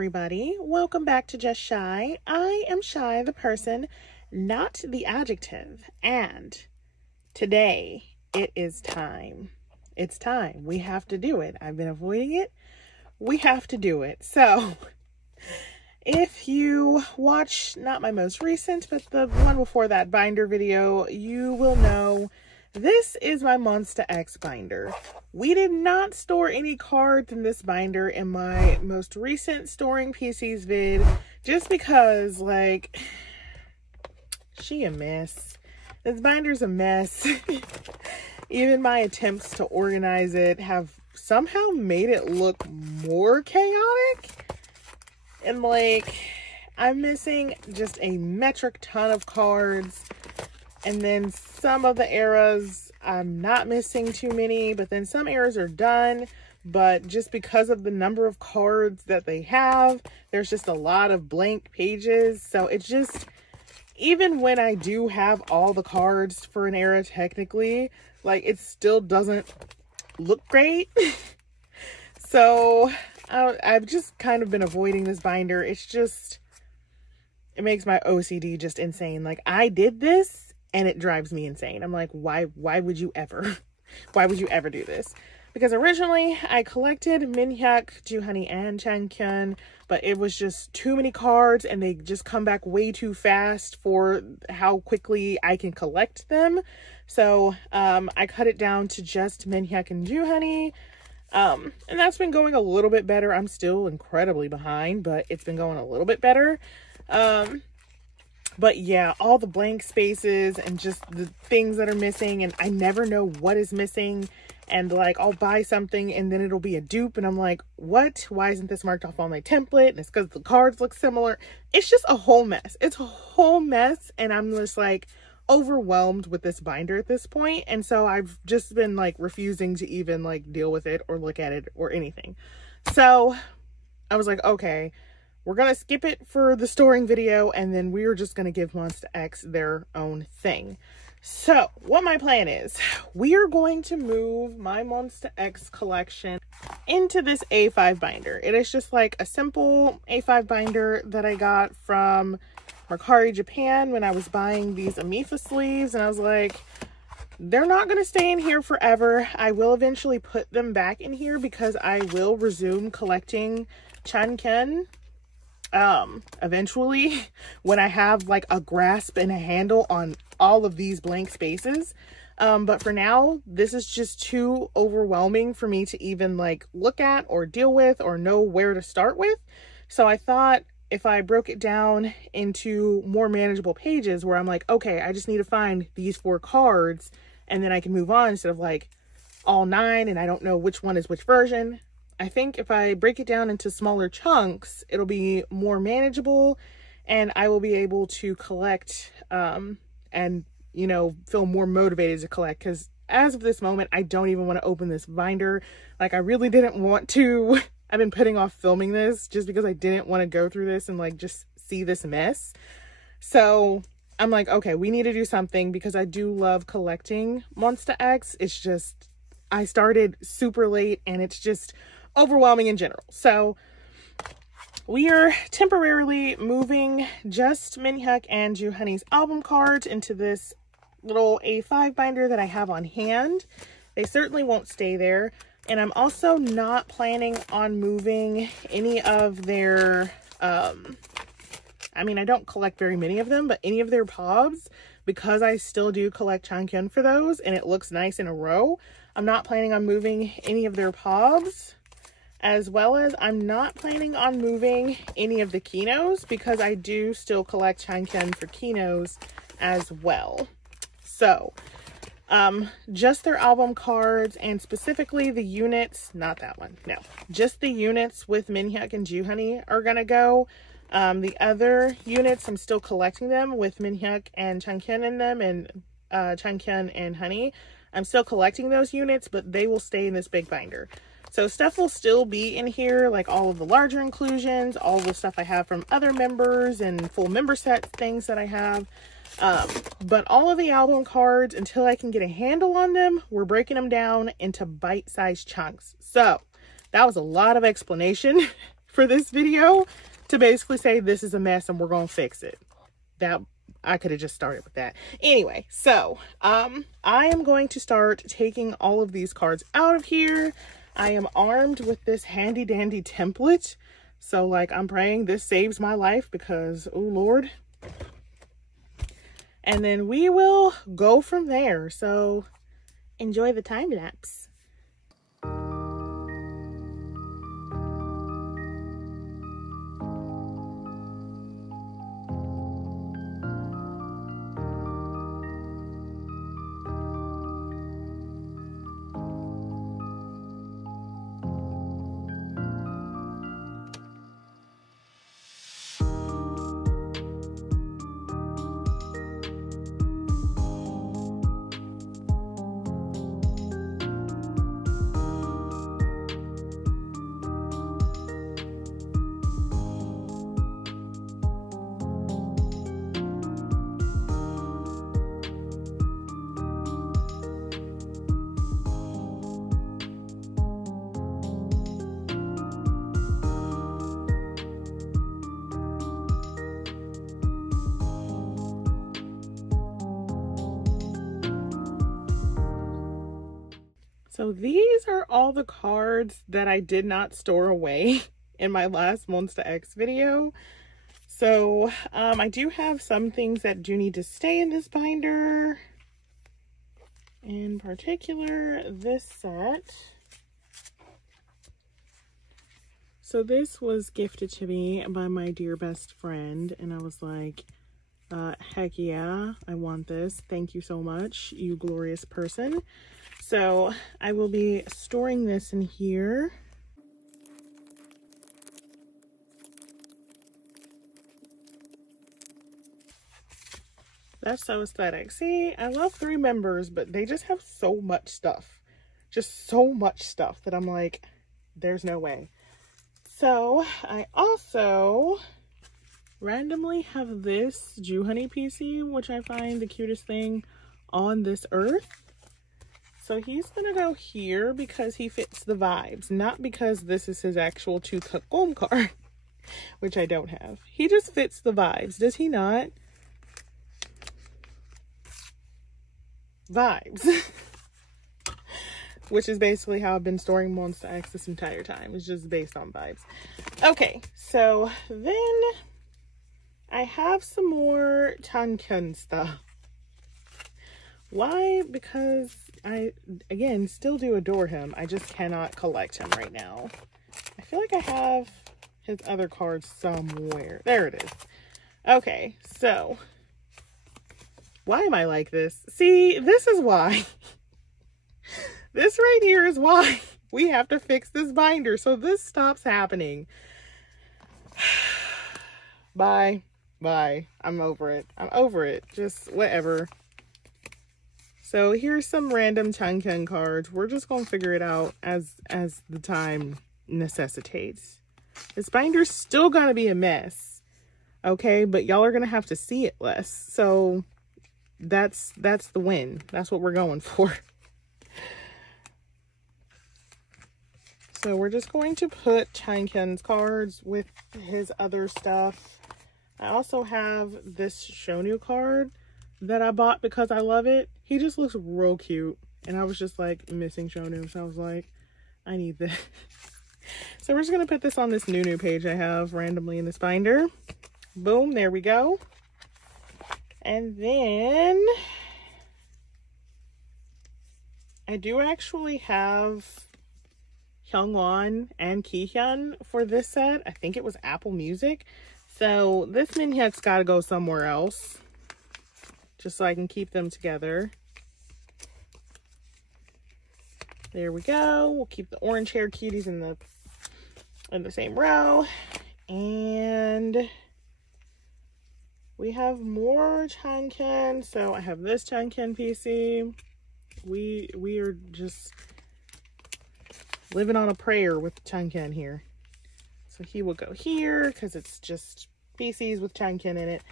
everybody. Welcome back to Just Shy. I am Shy, the person, not the adjective. And today it is time. It's time. We have to do it. I've been avoiding it. We have to do it. So if you watch, not my most recent, but the one before that binder video, you will know this is my Monsta X binder. We did not store any cards in this binder in my most recent storing PCs vid, just because, like, she a mess. This binder's a mess. Even my attempts to organize it have somehow made it look more chaotic. And, like, I'm missing just a metric ton of cards. And then some of the eras, I'm not missing too many, but then some eras are done. But just because of the number of cards that they have, there's just a lot of blank pages. So it's just, even when I do have all the cards for an era technically, like, it still doesn't look great. So I've just kind of been avoiding this binder. It's just, it makes my OCD just insane. Like, I did this and it drives me insane. I'm like, why would you ever? Why would you ever do this? Because originally I collected Minhyuk, Juhani, and Changkyun, but it was just too many cards and they just come back way too fast for how quickly I can collect them. So I cut it down to just Minhyuk and Juhani. And that's been going a little bit better. I'm still incredibly behind, but it's been going a little bit better. But yeah, all the blank spaces and just the things that are missing, and I never know what is missing. And like, I'll buy something and then it'll be a dupe and I'm like, what? Why isn't this marked off on my template? And it's because the cards look similar. It's just a whole mess. It's a whole mess. And I'm just like overwhelmed with this binder at this point. And so I've just been like refusing to even like deal with it or look at it or anything. So I was like, okay, we're going to skip it for the storing video, and then we're just going to give Monsta X their own thing. So what my plan is, we are going to move my Monsta X collection into this A5 binder. It is just like a simple A5 binder that I got from Mercari Japan when I was buying these Amifa sleeves, and I was like, they're not going to stay in here forever. I will eventually put them back in here because I will resume collecting Changkyun eventually, when I have like a grasp and a handle on all of these blank spaces. But for now, this is just too overwhelming for me to even like look at or deal with or know where to start with. So I thought if I broke it down into more manageable pages where I'm like, okay, I just need to find these 4 cards and then I can move on, instead of like all 9 and I don't know which one is which version. I think if I break it down into smaller chunks, it'll be more manageable and I will be able to collect and, you know, feel more motivated to collect. Because as of this moment, I don't even want to open this binder. Like, I really didn't want to. I've been putting off filming this just because I didn't want to go through this and like just see this mess. So I'm like, okay, we need to do something because I do love collecting Monsta X. It's just, I started super late and it's just overwhelming in general. So we are temporarily moving just Minhyuk and Juhani's album cards into this little A5 binder that I have on hand. They certainly won't stay there. And I'm also not planning on moving any of their, I mean, I don't collect very many of them, but any of their POBs, because I still do collect Changkyun for those and it looks nice in a row. I'm not planning on moving any of their POBs. As well as I'm not planning on moving any of the Kinos because I do still collect Changkyun for Kinos as well. So, just their album cards and specifically the units, not that one, no. Just the units with Minhyuk and Juhani are gonna go. The other units, I'm still collecting them with Minhyuk and Changkyun in them and Changkyun and Honey. I'm still collecting those units, but they will stay in this big binder. So stuff will still be in here, like all of the larger inclusions, all the stuff I have from other members and full member set things that I have. But all of the album cards, until I can get a handle on them, we're breaking them down into bite-sized chunks. So that was a lot of explanation. for this video to basically say this is a mess and we're gonna fix it. That I could have just started with that. Anyway, so I am going to start taking all of these cards out of here. I am armed with this handy dandy template. So like, I'm praying this saves my life because, oh Lord. And then we will go from there. So enjoy the time lapse. So these are all the cards that I did not store away in my last Monsta X video. So I do have some things that do need to stay in this binder. In particular, this set. So this was gifted to me by my dear best friend, and I was like, heck yeah, I want this. Thank you so much, you glorious person. So I will be storing this in here. That's so aesthetic. See, I love 3 members, but they just have so much stuff. Just so much stuff that I'm like, there's no way. So I also randomly have this Jew Honey PC, which I find the cutest thing on this earth. So he's gonna go here because he fits the vibes, not because this is his actual Tukkum card, which I don't have. He just fits the vibes, does he not? Vibes. Which is basically how I've been storing Monsta X this entire time. It's just based on vibes. Okay, so then I have some more Chankyun stuff. Why? Because I, again, still do adore him. I just cannot collect him right now. I feel like I have his other cards somewhere. There it is. Okay, so why am I like this? See, this is why. This right here is why we have to fix this binder so this stops happening. Bye. Bye. I'm over it. I'm over it. Just whatever. So here's some random Chankyun cards. We're just going to figure it out as the time necessitates. This binder's still going to be a mess. Okay, but y'all are going to have to see it less. So that's the win. That's what we're going for. So we're just going to put Chankyun's cards with his other stuff. I also have this Shonu card that I bought because I love it. He just looks real cute. And I was just like missing Shonu. So I was like, I need this. So we're just going to put this on this new page I have randomly in this binder. Boom, there we go. And then I do actually have Hyungwon and Kihyun for this set. I think it was Apple Music. So this Minhyuk's got to go somewhere else, just so I can keep them together. There we go. We'll keep the orange hair cuties in the same row. And we have more Chankyun. So I have this Chankyun PC. We are just living on a prayer with Chankyun here. So he will go here because it's just PCs with Chankyun in it.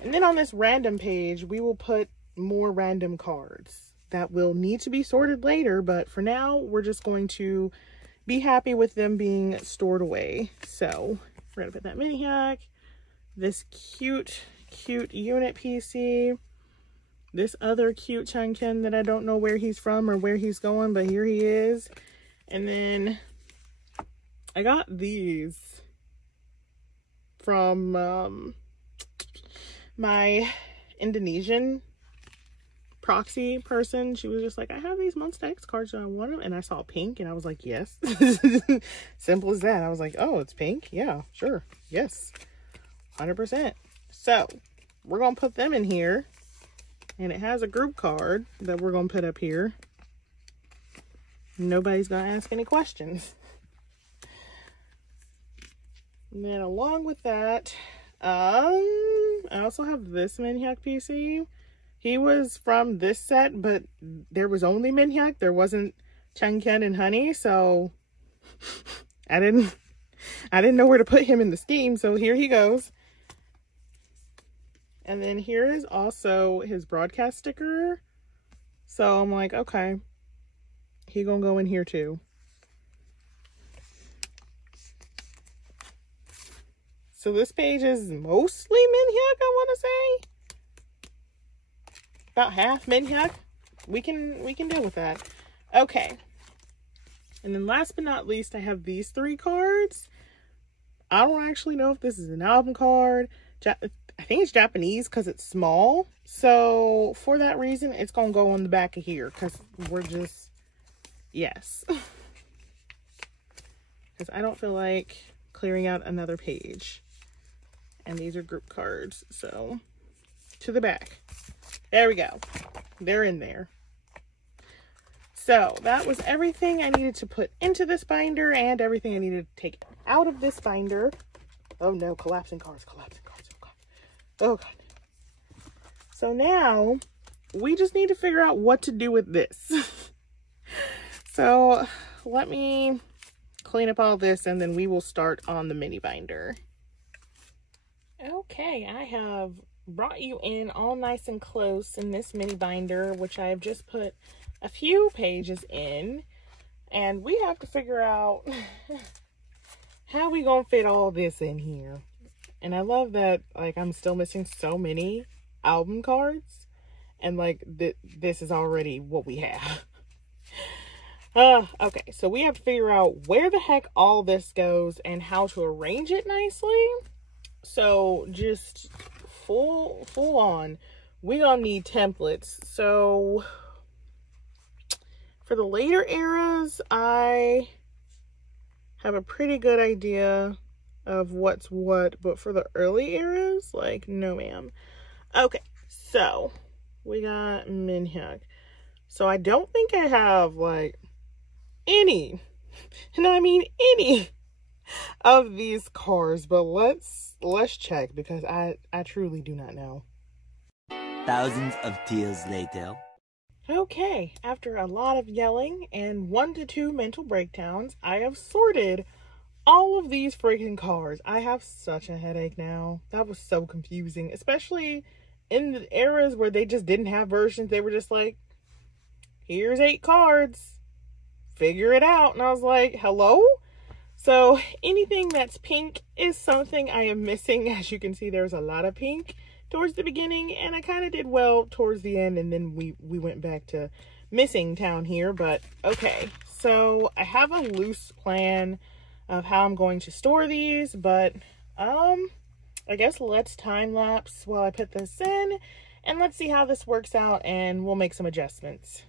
And then on this random page, we will put more random cards that will need to be sorted later. But for now, we're just going to be happy with them being stored away. So we're gonna put that mini hack, this cute unit PC, this other cute Chunkin that I don't know where he's from or where he's going, but here he is. And then I got these from my Indonesian proxy person. She was just like, I have these Monsta X cards and I want them, and I saw pink and I was like, yes. Simple as that. I was like, oh, it's pink, yeah, sure, yes, 100%. So we're gonna put them in here, and it has a group card that we're gonna put up here. Nobody's gonna ask any questions. And then along with that, I also have this Minhyuk PC. He was from this set, but there was only Minhyuk. There wasn't Chunkin and Honey, so I didn't know where to put him in the scheme, so here he goes. And then here is also his broadcast sticker. So I'm like, okay, he gonna go in here too. So this page is mostly Minhyuk, I want to say. About half Minhyuk. We can deal with that. Okay. And then last but not least, I have these 3 cards. I don't actually know if this is an album card. I think it's Japanese because it's small. So for that reason, it's going to go on the back of here because we're just, yes. Because I don't feel like clearing out another page. And these are group cards. So to the back. There we go. They're in there. So that was everything I needed to put into this binder and everything I needed to take out of this binder. Oh no, collapsing cards, collapsing cards. Oh God. Oh God. So now we just need to figure out what to do with this. So let me clean up all this and then we will start on the mini binder. Okay, I have brought you in all nice and close in this mini binder, which I have just put a few pages in, and we have to figure out how we gonna fit all this in here. And I love that, like, I'm still missing so many album cards, and like this is already what we have. Okay, so we have to figure out where the heck all this goes and how to arrange it nicely. So just full on, we gonna need templates. So for the later eras, I have a pretty good idea of what's what, but for the early eras, like, no ma'am. Okay, so we got Minhyuk. So I don't think I have like any, and I mean any of these cards, but let's check because I truly do not know. Thousands of tears later. Okay, after a lot of yelling and 1 to 2 mental breakdowns, I have sorted all of these freaking cards. I have such a headache now. That was so confusing, especially in the eras where they just didn't have versions. They were just like, here's 8 cards, figure it out. And I was like, hello? So anything that's pink is something I am missing. As you can see, there's a lot of pink towards the beginning, and I kind of did well towards the end, and then we went back to missing town here. But okay, so I have a loose plan of how I'm going to store these, but I guess let's time lapse while I put this in, and let's see how this works out, and we'll make some adjustments.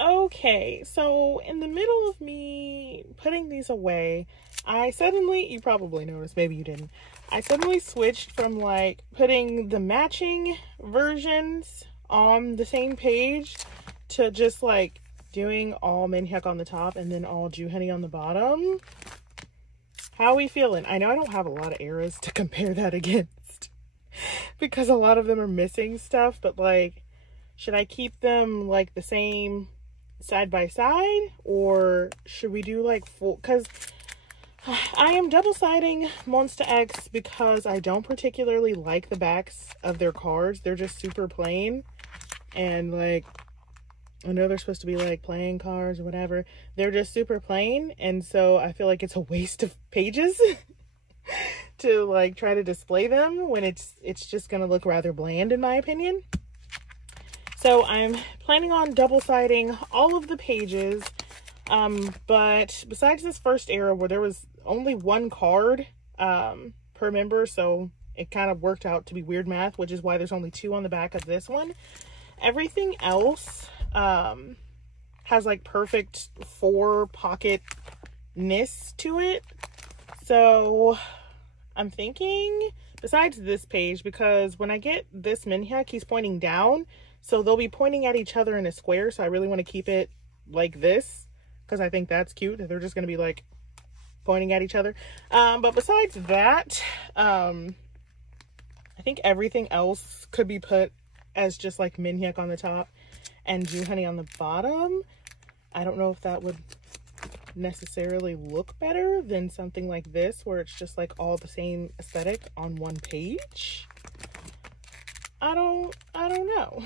Okay, so in the middle of me putting these away, I suddenly, you probably noticed, maybe you didn't, I suddenly switched from like putting the matching versions on the same page to just like doing all Minhyuk on the top and then all Juhoney on the bottom. How are we feeling? I know I don't have a lot of eras to compare that against because a lot of them are missing stuff, but like, should I keep them like the same side by side, or should we do like full? Because I am double siding Monsta X because I don't particularly like the backs of their cards. They're just super plain, and like, I know they're supposed to be like playing cards or whatever. They're just super plain, and so I feel like it's a waste of pages to like try to display them when it's just gonna look rather bland in my opinion. So I'm planning on double siding all of the pages, but besides this first era where there was only one card per member, so it kind of worked out to be weird math, which is why there's only 2 on the back of this one. Everything else has like perfect 4 pocket-ness to it. So I'm thinking, besides this page, because when I get this Minhyuk, he's pointing down, so they'll be pointing at each other in a square, so I really want to keep it like this, because I think that's cute. They're just going to be like pointing at each other. But besides that, I think everything else could be put as just like Minhyuk on the top and Juhoney on the bottom. I don't know if that would necessarily look better than something like this, where it's just like all the same aesthetic on one page. I don't know.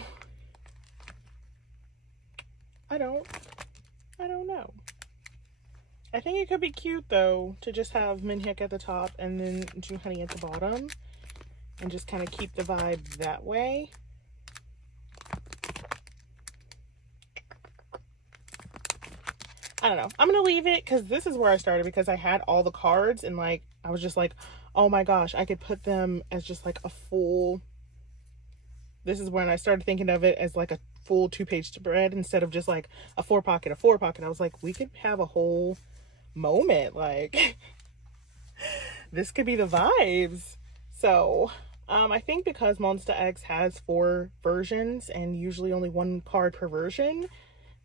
I don't know. I think it could be cute though to just have Minhyuk at the top and then Juhoney at the bottom and just kind of keep the vibe that way. I don't know. I'm gonna leave it because this is where I started, because I had all the cards and like I was just like, oh my gosh, I could put them as just like a full, this is when I started thinking of it as like a full 2-page spread instead of just like a 4-pocket. I was like, we could have a whole moment, like this could be the vibes. So I think because Monsta X has 4 versions and usually only 1 card per version,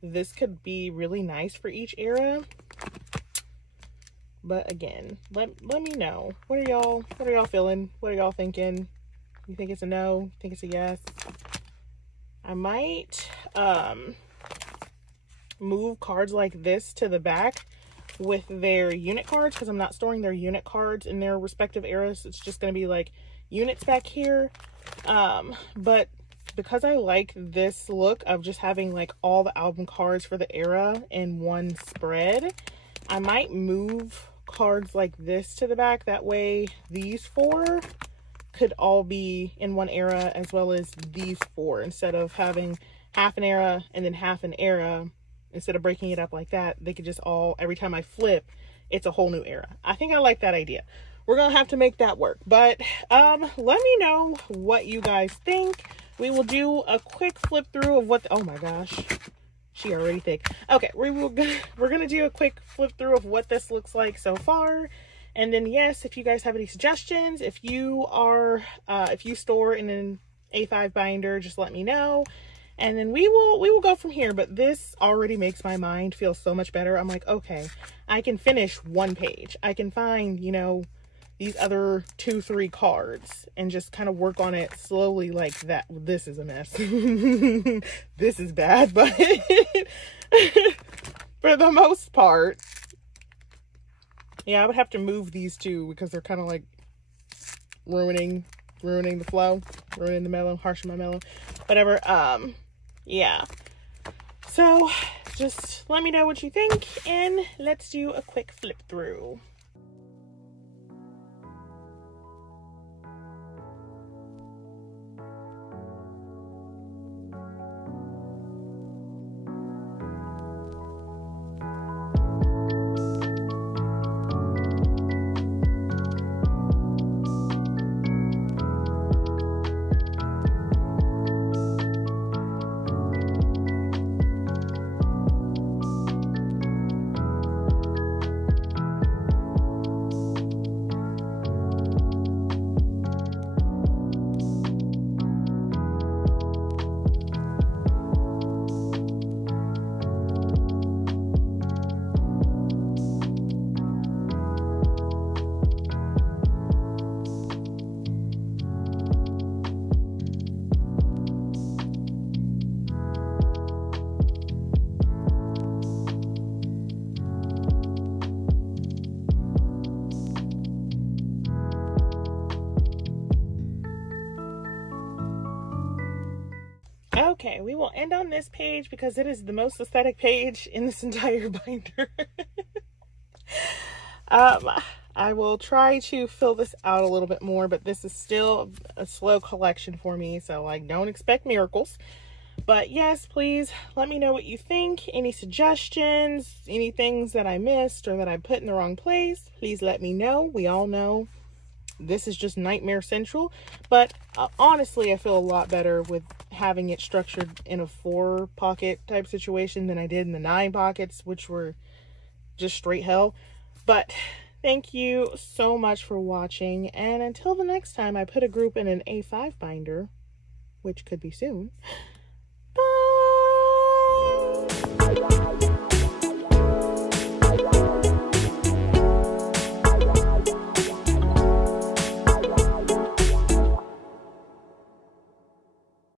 this could be really nice for each era. But again, let me know. What are y'all feeling? What are y'all thinking? You think it's a no? Think it's a yes? I might move cards like this to the back with their unit cards, because I'm not storing their unit cards in their respective eras. It's just going to be like units back here. But because I like this look of just having like all the album cards for the era in one spread, I might move cards like this to the back. That way these 4 could all be in one era, as well as these 4, instead of having half an era and then half an era. Instead of breaking it up like that, they could just all, every time I flip, it's a whole new era. I think I like that idea. We're gonna have to make that work, but let me know what you guys think. We will do a quick flip through of what oh my gosh, she already thick. Okay, we're gonna do a quick flip through of what this looks like so far. And then yes, if you guys have any suggestions, if you store in an A5 binder, just let me know. And then we will go from here. But this already makes my mind feel so much better. I'm like, okay, I can finish 1 page. I can find, you know, these other 2-3 cards and just kind of work on it slowly like that. This is a mess. This is bad, but for the most part, yeah, I would have to move these 2 because they're kind of like ruining the flow, ruining the mellow, harshing my mellow, whatever. Yeah. So just let me know what you think, and let's do a quick flip through. Okay, we will end on this page because it is the most aesthetic page in this entire binder. I will try to fill this out a little bit more, but this is still a slow collection for me, so like don't expect miracles. But yes, please let me know what you think. Any suggestions, any things that I missed or that I put in the wrong place, please let me know. We all know this is just Nightmare Central, but honestly, I feel a lot better with having it structured in a 4 pocket type situation than I did in the 9 pockets, which were just straight hell. But thank you so much for watching, and until the next time I put a group in an A5 binder, which could be soon,